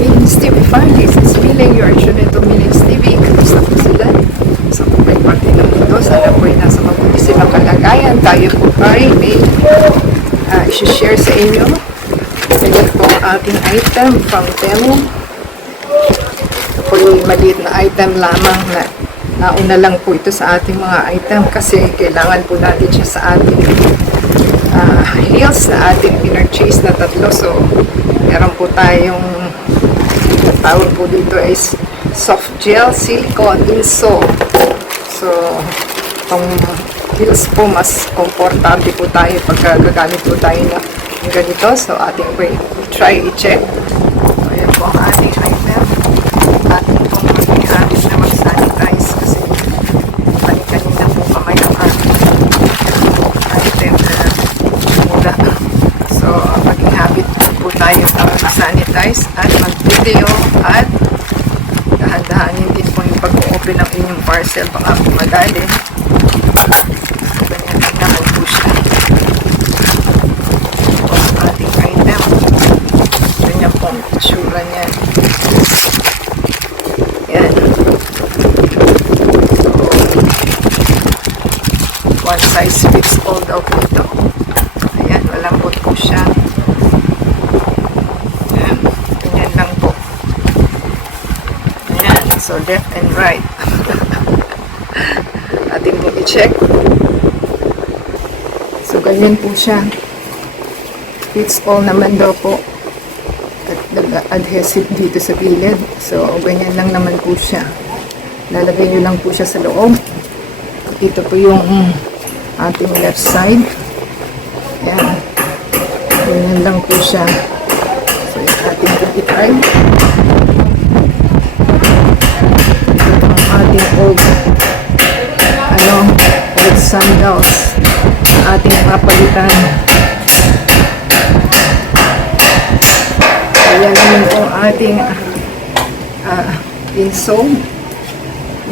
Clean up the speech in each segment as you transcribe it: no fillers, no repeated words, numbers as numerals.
Millings TV fan. This is Milling, your tune to Millings TV. Kamusta po sila? Sa kubay parte ng mundo, sana po ay nasa mabuti silang kalagayan. Tayo po ay may isi-share sa inyo. Ganyan po ang ating item from Temu. Ito po yung maliit na item lamang na nauna lang po ito sa ating mga item kasi kailangan po natin siya sa ating heels na ating purchase na tatlo. So, meron po tayong tawag po dito is soft gel silicone insole. So, itong heels po mas komportable po tayo pagka gagamit po tayo na ganito. So, ating po try i-check. So, ayan po ang ating item. Ating po ating na mag-sanitize kasi kanina po kamay ang ating item na mula. So, maging habit po tayo na mag-sanitize at mag-video at dahan-dahanin din po yung pag-open ng inyong parcel baka po madali. So, ganyan lang naman po siya. So, ang ating item. Ganyan po ang itsura niya. Yan. So, one size fits all daw po ito. Ayan, malambot po siya. Ayan, ganyan lang po. Ayan, so left and right. Ating po i-check. So, ganyan po siya. Fits all naman daw po. At adhesive dito sa gilid. So, ganyan lang naman po siya. Lalagay nyo lang po siya sa loob. Ito po yung ating left side. Ayan. Ganyan lang po siya. So, yung ating i-try. Ito ang ating old sandals. Ating papalitan. Ayan naman po ating insole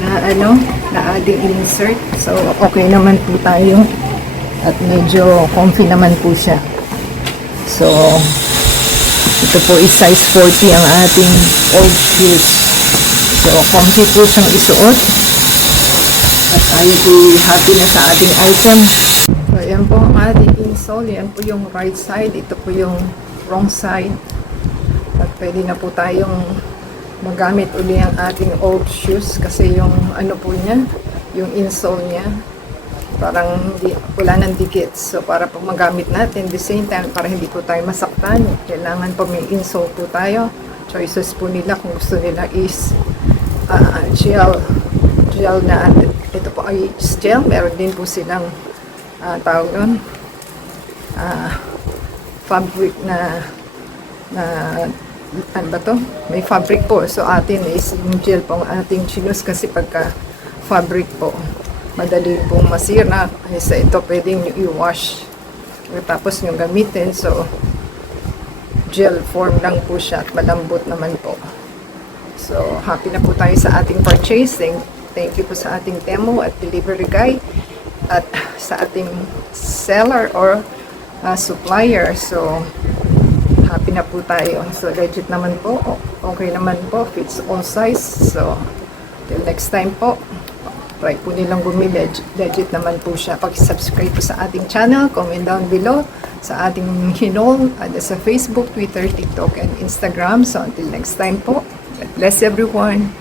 na ating insert. So, okay naman po tayo. At medyo comfy naman po siya. So, ito po is size 40 ang ating old shoes. So, comfy po siyang isuot. At tayo po happy na sa ating item. So, yan po ang ating insole. Yan po yung right side. Ito po yung wrong side. At pwede na po tayong magamit uli ang ating old shoes kasi yung ano po niya, yung insole niya, parang wala ng dikit. So, para po magamit natin, the same time, para hindi po tayo masaktan, kailangan po may insole po tayo. Choices po nila kung gusto nila is gel na, ito po ay gel. Meron din po silang tawag nun, fabric na ano ba to? May fabric po. So, atin is yung gel po ang ating chinos kasi pagka fabric po, madali pong masira. Isa ito, pwedeng i-wash. Tapos yung gamitin. So, gel form lang po siya at malambot naman po. So, happy na po tayo sa ating purchasing. Thank you po sa ating Temu at delivery guy at sa ating seller or supplier. So, happy na po tayo. So, legit naman po. Okay naman po. Fits all size. So, till next time po. Try po nilang bumili. Legit naman po siya. Pag-subscribe po sa ating channel. Comment down below sa ating Hinol. At sa Facebook, Twitter, TikTok, and Instagram. So, until next time po. God bless everyone.